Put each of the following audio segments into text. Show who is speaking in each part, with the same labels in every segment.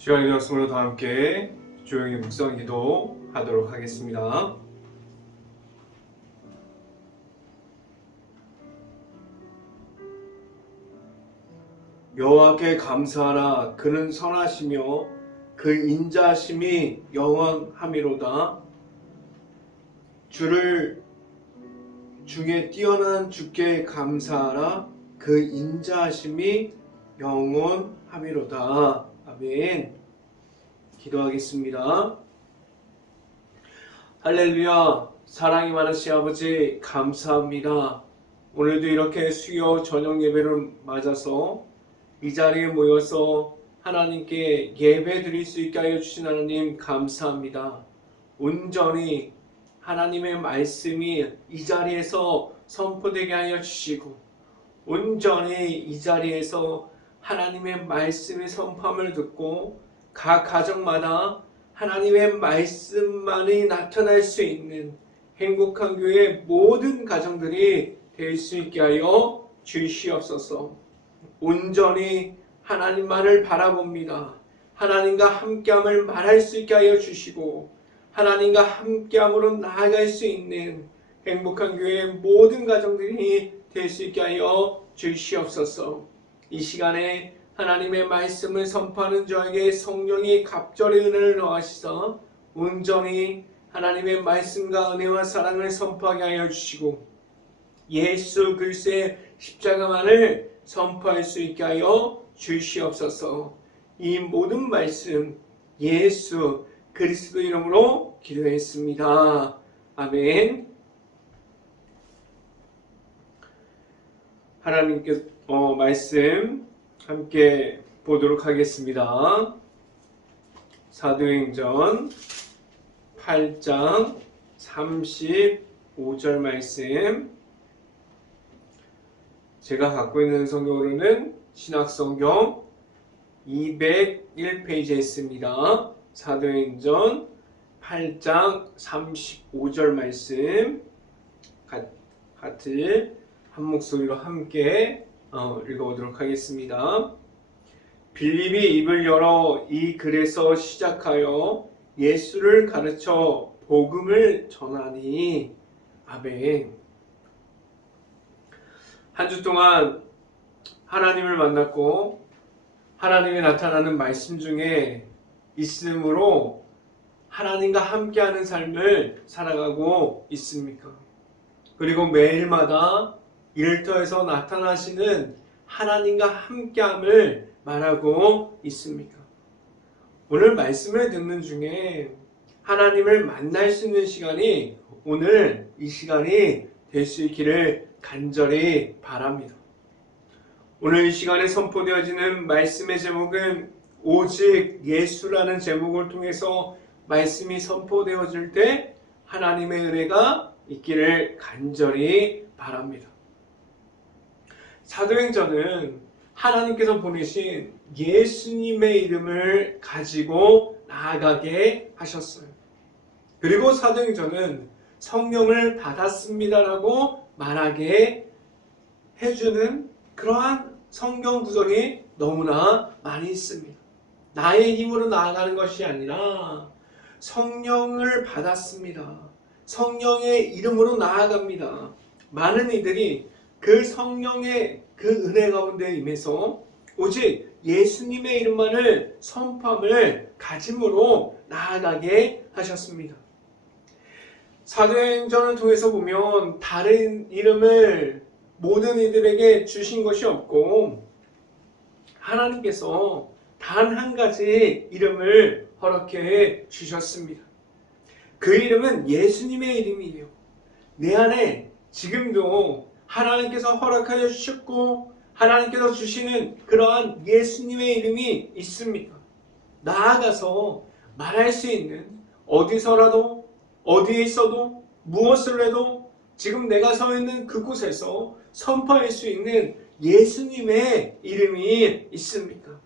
Speaker 1: 시간이 되었으므로 다 함께 조용히 묵상 기도 하도록 하겠습니다. 여호와께 감사하라. 그는 선하시며 그 인자심이 영원함이로다. 주를 중에 뛰어난 주께 감사하라. 그 인자심이 영원함이로다 아멘. 기도하겠습니다. 할렐루야. 사랑이 많으신 아버지 감사합니다. 오늘도 이렇게 수요 저녁 예배를 맞아서 이 자리에 모여서 하나님께 예배 드릴 수 있게 하여 주신 하나님 감사합니다. 온전히 하나님의 말씀이 이 자리에서 선포되게 하여 주시고 온전히 이 자리에서 하나님의 말씀의 선포함을 듣고 각 가정마다 하나님의 말씀만이 나타날 수 있는 행복한 교회 모든 가정들이 될 수 있게 하여 주시옵소서. 온전히 하나님만을 바라봅니다. 하나님과 함께함을 말할 수 있게 하여 주시고 하나님과 함께함으로 나아갈 수 있는 행복한 교회 모든 가정들이 될 수 있게 하여 주시옵소서. 이 시간에 하나님의 말씀을 선포하는 저에게 성령이 갑절의 은혜를 넣으시사 온전히 하나님의 말씀과 은혜와 사랑을 선포하게 하여 주시고 예수 그리스도의 십자가만을 선포할 수 있게 하여 주시옵소서. 이 모든 말씀 예수 그리스도 이름으로 기도했습니다. 아멘. 하나님께 어, 말씀 함께 보도록 하겠습니다. 사도행전 8장 35절 말씀 제가 갖고 있는 성경으로는 신학성경 201페이지에 있습니다. 사도행전 8장 35절 말씀 같이 한 목소리로 함께 어, 읽어보도록 하겠습니다. 빌립이 입을 열어 이 글에서 시작하여 예수를 가르쳐 복음을 전하니 아멘. 한 주 동안 하나님을 만났고 하나님이 나타나는 말씀 중에 있으므로 하나님과 함께하는 삶을 살아가고 있습니까? 그리고 매일마다 일터에서 나타나시는 하나님과 함께함을 말하고 있습니까? 오늘 말씀을 듣는 중에 하나님을 만날 수 있는 시간이 오늘 이 시간이 될 수 있기를 간절히 바랍니다. 오늘 이 시간에 선포되어지는 말씀의 제목은 오직 예수라는 제목을 통해서 말씀이 선포되어질 때 하나님의 은혜가 있기를 간절히 바랍니다. 사도행전은 하나님께서 보내신 예수님의 이름을 가지고 나아가게 하셨어요. 그리고 사도행전은 성령을 받았습니다라고 말하게 해주는 그러한 성경 구절이 너무나 많이 있습니다. 나의 힘으로 나아가는 것이 아니라 성령을 받았습니다. 성령의 이름으로 나아갑니다. 많은 이들이 그 성령의 그 은혜 가운데 임해서 오직 예수님의 이름만을 선포함을 가짐으로 나아가게 하셨습니다. 사도행전을 통해서 보면 다른 이름을 모든 이들에게 주신 것이 없고 하나님께서 단 한 가지 이름을 허락해 주셨습니다. 그 이름은 예수님의 이름이에요. 내 안에 지금도 하나님께서 허락하여 주셨고 하나님께서 주시는 그러한 예수님의 이름이 있습니다. 나아가서 말할 수 있는 어디서라도 어디에 있어도 무엇을 해도 지금 내가 서 있는 그곳에서 선포할 수 있는 예수님의 이름이 있습니까?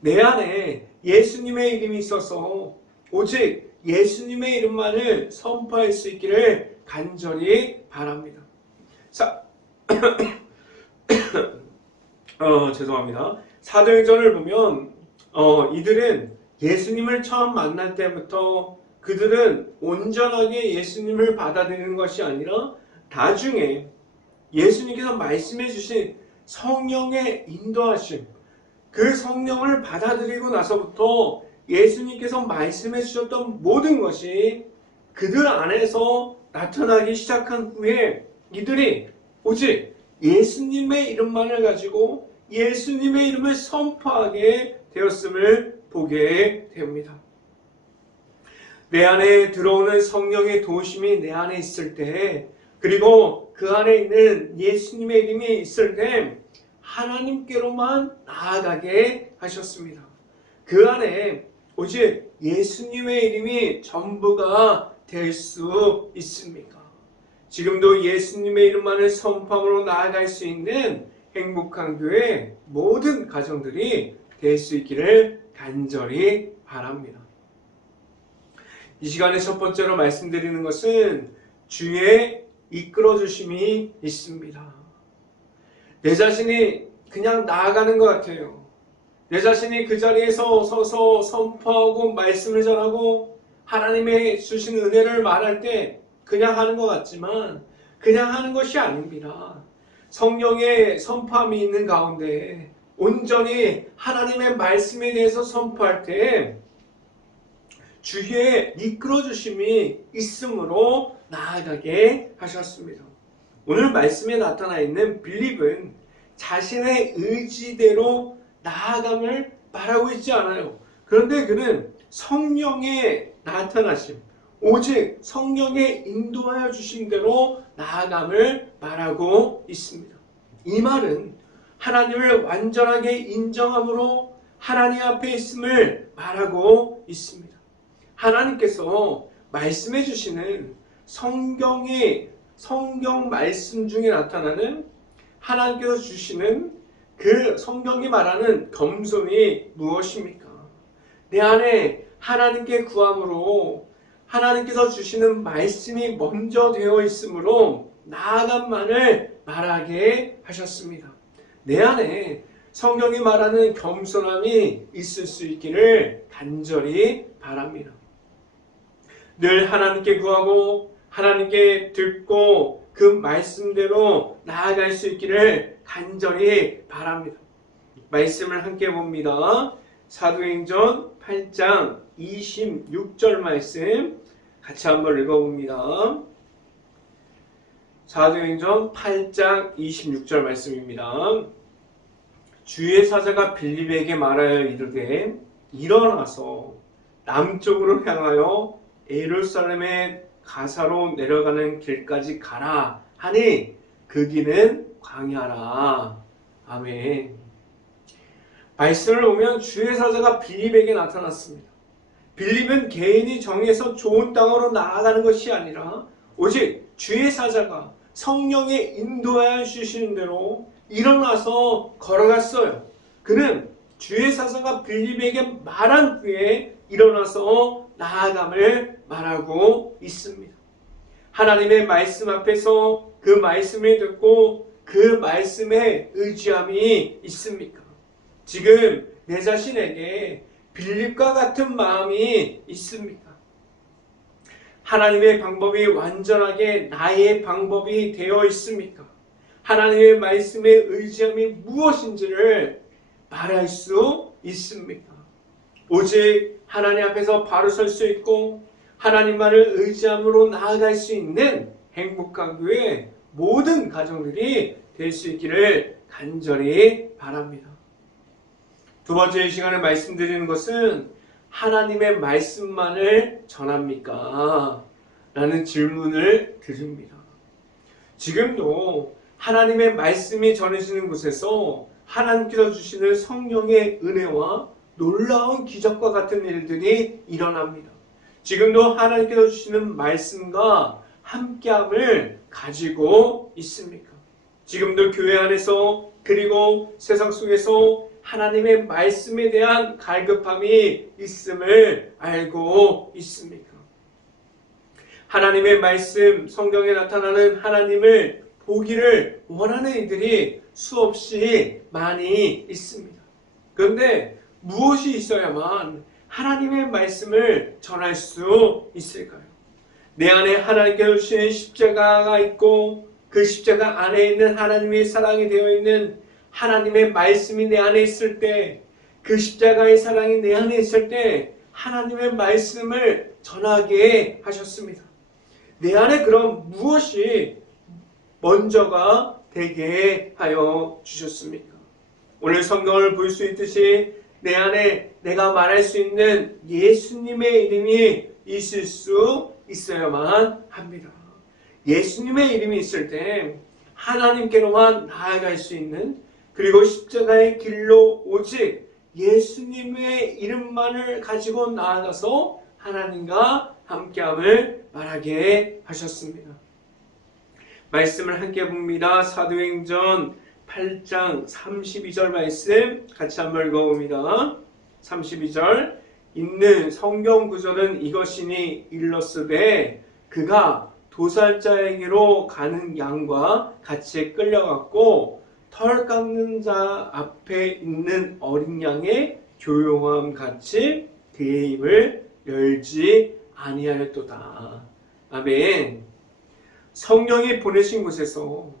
Speaker 1: 내 안에 예수님의 이름이 있어서 오직 예수님의 이름만을 선포할 수 있기를 간절히 바랍니다. 자, 어, 죄송합니다. 사도행전을 보면 어, 이들은 예수님을 처음 만날 때부터 그들은 온전하게 예수님을 받아들이는 것이 아니라 나중에 예수님께서 말씀해 주신 성령의 인도하심, 그 성령을 받아들이고 나서부터 예수님께서 말씀해 주셨던 모든 것이 그들 안에서 나타나기 시작한 후에 이들이 오직 예수님의 이름만을 가지고 예수님의 이름을 선포하게 되었음을 보게 됩니다. 내 안에 들어오는 성령의 도우심이 내 안에 있을 때, 그리고 그 안에 있는 예수님의 이름이 있을 때, 하나님께로만 나아가게 하셨습니다. 그 안에 오직 예수님의 이름이 전부가 될 수 있습니까? 지금도 예수님의 이름만을 선포함으로 나아갈 수 있는 행복한 교회 모든 가정들이 될 수 있기를 간절히 바랍니다. 이 시간에 첫 번째로 말씀드리는 것은 주의 이끌어 주심이 있습니다. 내 자신이 그냥 나아가는 것 같아요. 내 자신이 그 자리에서 서서 선포하고 말씀을 전하고 하나님의 주신 은혜를 말할 때 그냥 하는 것 같지만 그냥 하는 것이 아닙니다. 성령의 선포함이 있는 가운데 온전히 하나님의 말씀에 대해서 선포할 때 주의 이끌어 주심이 있으므로 나아가게 하셨습니다. 오늘 말씀에 나타나 있는 빌립은 자신의 의지대로 나아감을 말하고 있지 않아요. 그런데 그는 성령의 나타나심, 오직 성령의 인도하여 주신 대로 나아감을 말하고 있습니다. 이 말은 하나님을 완전하게 인정함으로 하나님 앞에 있음을 말하고 있습니다. 하나님께서 말씀해 주시는 성경의 성경 말씀 중에 나타나는 하나님께서 주시는 그 성경이 말하는 겸손이 무엇입니까? 내 안에 하나님께 구함으로 하나님께서 주시는 말씀이 먼저 되어 있으므로 나아간만을 말하게 하셨습니다. 내 안에 성경이 말하는 겸손함이 있을 수 있기를 간절히 바랍니다. 늘 하나님께 구하고 하나님께 듣고 그 말씀대로 나아갈 수 있기를 간절히 바랍니다. 말씀을 함께 봅니다. 사도행전 8장 26절 말씀 같이 한번 읽어봅니다. 사도행전 8장 26절 말씀입니다. 주의 사자가 빌립에게 말하여 이르되 일어나서 남쪽으로 향하여 예루살렘의 가사로 내려가는 길까지 가라 하니 그 길은 광야라. 아멘. 말씀을 보면 주의 사자가 빌립에게 나타났습니다. 빌립은 개인이 정해서 좋은 땅으로 나아가는 것이 아니라 오직 주의 사자가 성령의 인도하여 주시는 대로 일어나서 걸어갔어요. 그는 주의 사자가 빌립에게 말한 후에 일어나서 나아감을 말하고 있습니다. 하나님의 말씀 앞에서 그 말씀을 듣고 그 말씀에 의지함이 있습니까? 지금 내 자신에게 빌립과 같은 마음이 있습니까? 하나님의 방법이 완전하게 나의 방법이 되어 있습니까? 하나님의 말씀에 의지함이 무엇인지를 말할 수 있습니까? 오직 하나님 앞에서 바로 설 수 있고 하나님만을 의지함으로 나아갈 수 있는 행복한 교회 모든 가정들이 될 수 있기를 간절히 바랍니다. 두 번째 이 시간에 말씀드리는 것은 하나님의 말씀만을 전합니까? 라는 질문을 드립니다. 지금도 하나님의 말씀이 전해지는 곳에서 하나님께서 주시는 성령의 은혜와 놀라운 기적과 같은 일들이 일어납니다. 지금도 하나님께서 주시는 말씀과 함께함을 가지고 있습니까? 지금도 교회 안에서 그리고 세상 속에서 하나님의 말씀에 대한 갈급함이 있음을 알고 있습니까? 하나님의 말씀, 성경에 나타나는 하나님을 보기를 원하는 이들이 수없이 많이 있습니다. 그런데 무엇이 있어야만 하나님의 말씀을 전할 수 있을까요? 내 안에 하나님께서 주신 십자가가 있고 그 십자가 안에 있는 하나님의 사랑이 되어 있는 하나님의 말씀이 내 안에 있을 때 그 십자가의 사랑이 내 안에 있을 때 하나님의 말씀을 전하게 하셨습니다. 내 안에 그럼 무엇이 먼저가 되게 하여 주셨습니까? 오늘 성경을 볼 수 있듯이 내 안에 내가 말할 수 있는 예수님의 이름이 있을 수 있어야만 합니다. 예수님의 이름이 있을 때 하나님께로만 나아갈 수 있는 그리고 십자가의 길로 오직 예수님의 이름만을 가지고 나아가서 하나님과 함께함을 말하게 하셨습니다. 말씀을 함께 봅니다. 사도행전 8장 32절 말씀 같이 한번 읽어봅니다. 32절 있는 성경 구절은 이것이니 일러스되 그가 도살자에게로 가는 양과 같이 끌려갔고 털 깎는 자 앞에 있는 어린 양의 조용함 같이 그의 입을 열지 아니하였도다. 아멘. 성령이 보내신 곳에서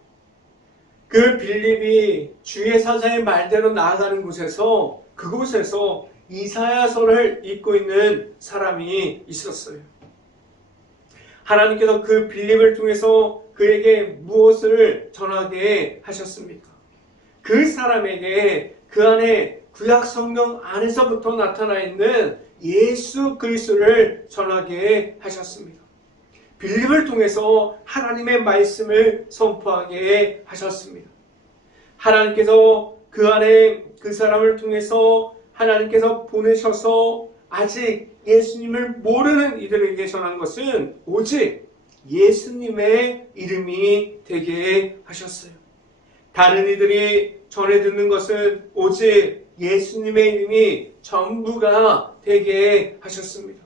Speaker 1: 그 빌립이 주의 사자의 말대로 나아가는 곳에서 그곳에서 이사야서를 읽고 있는 사람이 있었어요. 하나님께서 그 빌립을 통해서 그에게 무엇을 전하게 하셨습니까? 그 사람에게 그 안에 구약 성경 안에서부터 나타나 있는 예수 그리스도를 전하게 하셨습니다. 빌립을 통해서 하나님의 말씀을 선포하게 하셨습니다. 하나님께서 그 안에 그 사람을 통해서 하나님께서 보내셔서 아직 예수님을 모르는 이들에게 전한 것은 오직 예수님의 이름이 되게 하셨어요. 다른 이들이 전해 듣는 것은 오직 예수님의 이름이 전부가 되게 하셨습니다.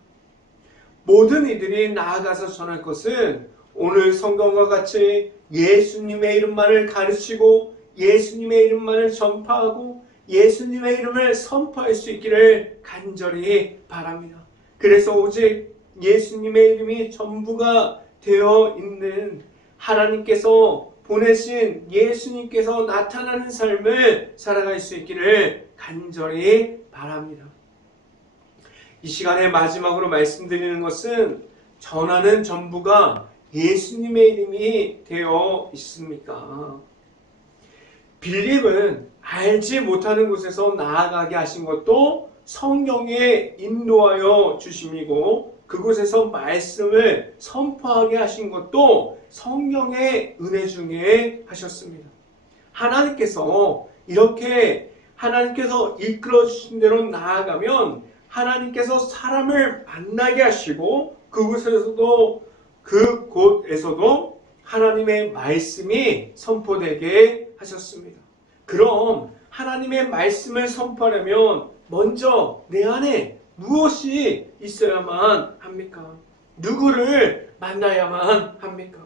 Speaker 1: 모든 이들이 나아가서 전할 것은 오늘 성경과 같이 예수님의 이름만을 가르치고 예수님의 이름만을 전파하고 예수님의 이름을 선포할 수 있기를 간절히 바랍니다. 그래서 오직 예수님의 이름이 전부가 되어 있는 하나님께서 보내신 예수님께서 나타나는 삶을 살아갈 수 있기를 간절히 바랍니다. 이 시간에 마지막으로 말씀드리는 것은 전하는 전부가 예수님의 이름이 되어 있습니까? 빌립은 알지 못하는 곳에서 나아가게 하신 것도 성경에 인도하여 주심이고 그곳에서 말씀을 선포하게 하신 것도 성경의 은혜 중에 하셨습니다. 하나님께서 이렇게 하나님께서 이끌어 주신 대로 나아가면 하나님께서 사람을 만나게 하시고 그곳에서도 그곳에서도 하나님의 말씀이 선포되게 하셨습니다. 그럼 하나님의 말씀을 선포하려면 먼저 내 안에 무엇이 있어야만 합니까? 누구를 만나야만 합니까?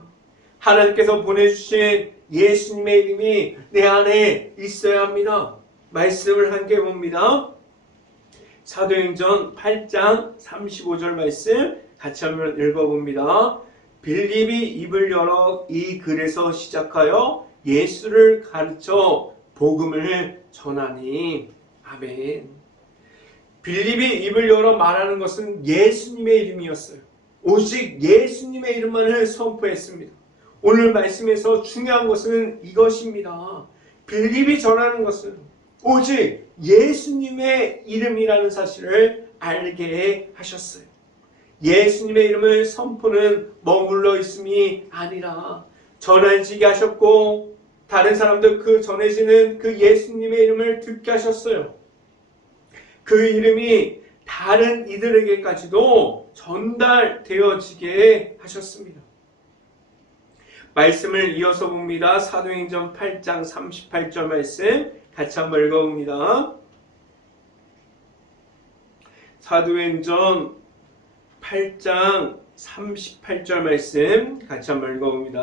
Speaker 1: 하나님께서 보내주신 예수님의 이름이 내 안에 있어야 합니다. 말씀을 함께 봅니다. 사도행전 8장 35절 말씀 같이 한번 읽어봅니다. 빌립이 입을 열어 이 글에서 시작하여 예수를 가르쳐 복음을 전하니 아멘. 빌립이 입을 열어 말하는 것은 예수님의 이름이었어요. 오직 예수님의 이름만을 선포했습니다. 오늘 말씀에서 중요한 것은 이것입니다. 빌립이 전하는 것은 오직 예수님의 이름이라는 사실을 알게 하셨어요. 예수님의 이름을 선포는 머물러 있음이 아니라 전해지게 하셨고 다른 사람들 그 전해지는 그 예수님의 이름을 듣게 하셨어요. 그 이름이 다른 이들에게까지도 전달되어지게 하셨습니다. 말씀을 이어서 봅니다. 사도행전 8장 38절 말씀 같이 한번 읽어봅니다. 사도행전 8장 38절 말씀 같이 한번 읽어봅니다.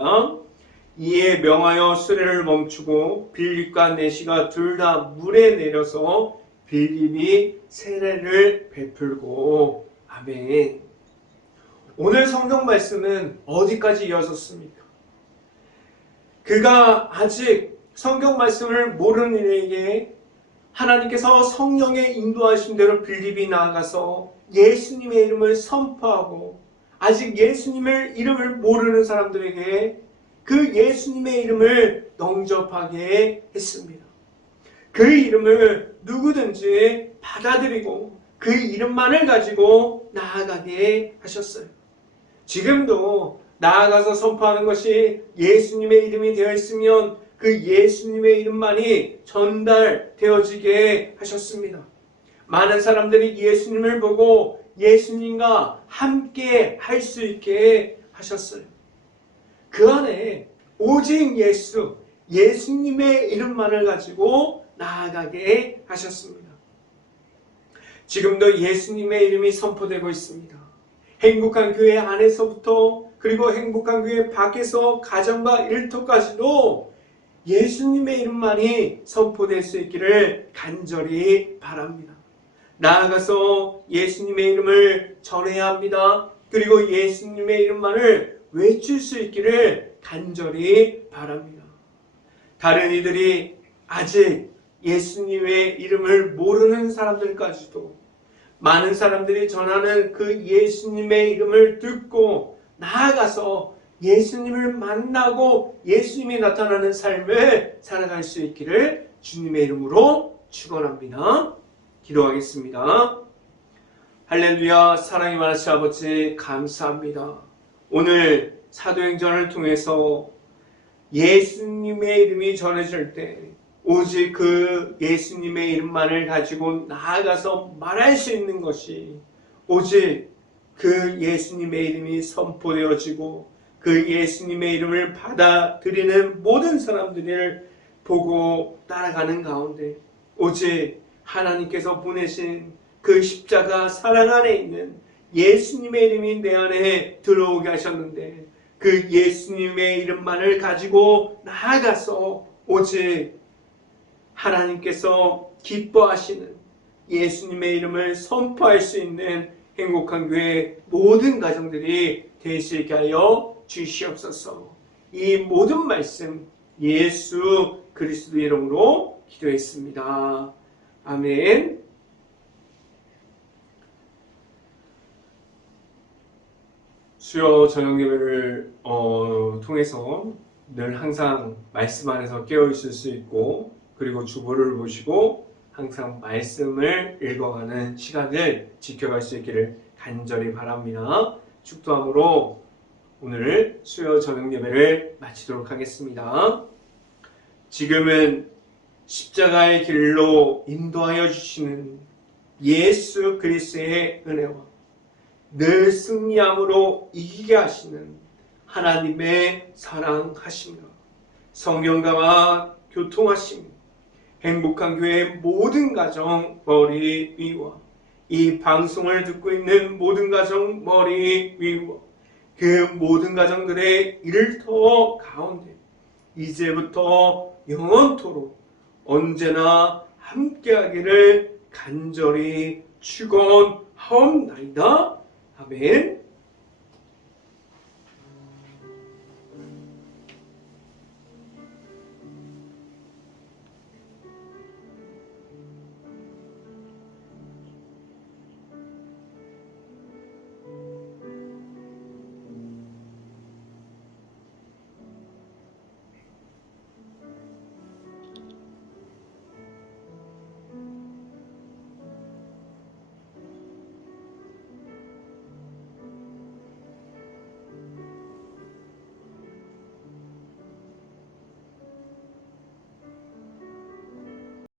Speaker 1: 이에 명하여 수레를 멈추고 빌립과 내시가 둘 다 물에 내려서 빌립이 세례를 베풀고 아멘. 오늘 성경 말씀은 어디까지 이어졌습니까? 그가 아직 성경 말씀을 모르는 이에게 하나님께서 성령의 인도하신 대로 빌립이 나아가서 예수님의 이름을 선포하고 아직 예수님을 이름을 모르는 사람들에게 그 예수님의 이름을 영접하게 했습니다. 그 이름을 누구든지 받아들이고 그 이름만을 가지고 나아가게 하셨어요. 지금도 나아가서 선포하는 것이 예수님의 이름이 되어 있으면 그 예수님의 이름만이 전달되어지게 하셨습니다. 많은 사람들이 예수님을 보고 예수님과 함께 할 수 있게 하셨어요. 그 안에 오직 예수, 예수님의 이름만을 가지고 나아가게 하셨습니다. 지금도 예수님의 이름이 선포되고 있습니다. 행복한 교회 안에서부터 그리고 행복한 교회 밖에서 가정과 일터까지도 예수님의 이름만이 선포될 수 있기를 간절히 바랍니다. 나아가서 예수님의 이름을 전해야 합니다. 그리고 예수님의 이름만을 외칠 수 있기를 간절히 바랍니다. 다른 이들이 아직 예수님의 이름을 모르는 사람들까지도 많은 사람들이 전하는 그 예수님의 이름을 듣고 나아가서 예수님을 만나고 예수님이 나타나는 삶을 살아갈 수 있기를 주님의 이름으로 축원합니다. 기도하겠습니다. 할렐루야 사랑이 많으신 아버지 감사합니다. 오늘 사도행전을 통해서 예수님의 이름이 전해질 때 오직 그 예수님의 이름만을 가지고 나아가서 말할 수 있는 것이 오직 그 예수님의 이름이 선포되어지고 그 예수님의 이름을 받아들이는 모든 사람들을 보고 따라가는 가운데 오직 하나님께서 보내신 그 십자가 사랑 안에 있는 예수님의 이름이 내 안에 들어오게 하셨는데 그 예수님의 이름만을 가지고 나아가서 오직 하나님께서 기뻐하시는 예수님의 이름을 선포할 수 있는 행복한 교회 모든 가정들이 되시게 하여 주시옵소서. 이 모든 말씀 예수 그리스도 이름으로 기도했습니다. 아멘. 수요 저녁 예배를 어, 통해서 늘 항상 말씀 안에서 깨어 있을 수 있고 그리고 주보를 보시고 항상 말씀을 읽어가는 시간을 지켜갈 수 있기를 간절히 바랍니다. 축도함으로 오늘 수요 저녁 예배를 마치도록 하겠습니다. 지금은 십자가의 길로 인도하여 주시는 예수 그리스도의 은혜와 늘 승리함으로 이기게 하시는 하나님의 사랑하심과 성경가와 교통하심 행복한 교회 모든 가정 머리 위와 이 방송을 듣고 있는 모든 가정 머리 위와 그 모든 가정들의 일터 가운데 이제부터 영원토록 언제나 함께하기를 간절히 축원하옵나이다. 아멘.